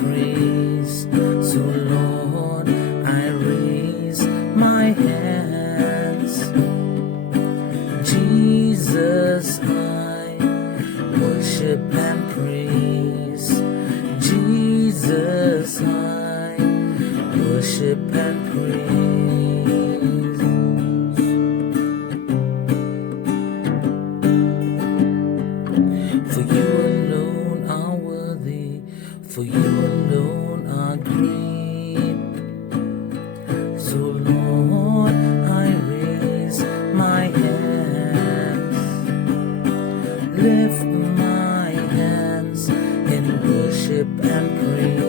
praise. So Lord, I raise my hands. Jesus, I worship and praise. Jesus, I worship and praise. For you alone are worthy, for you alone are great. So Lord, I raise my hands, lift my hands in worship and praise.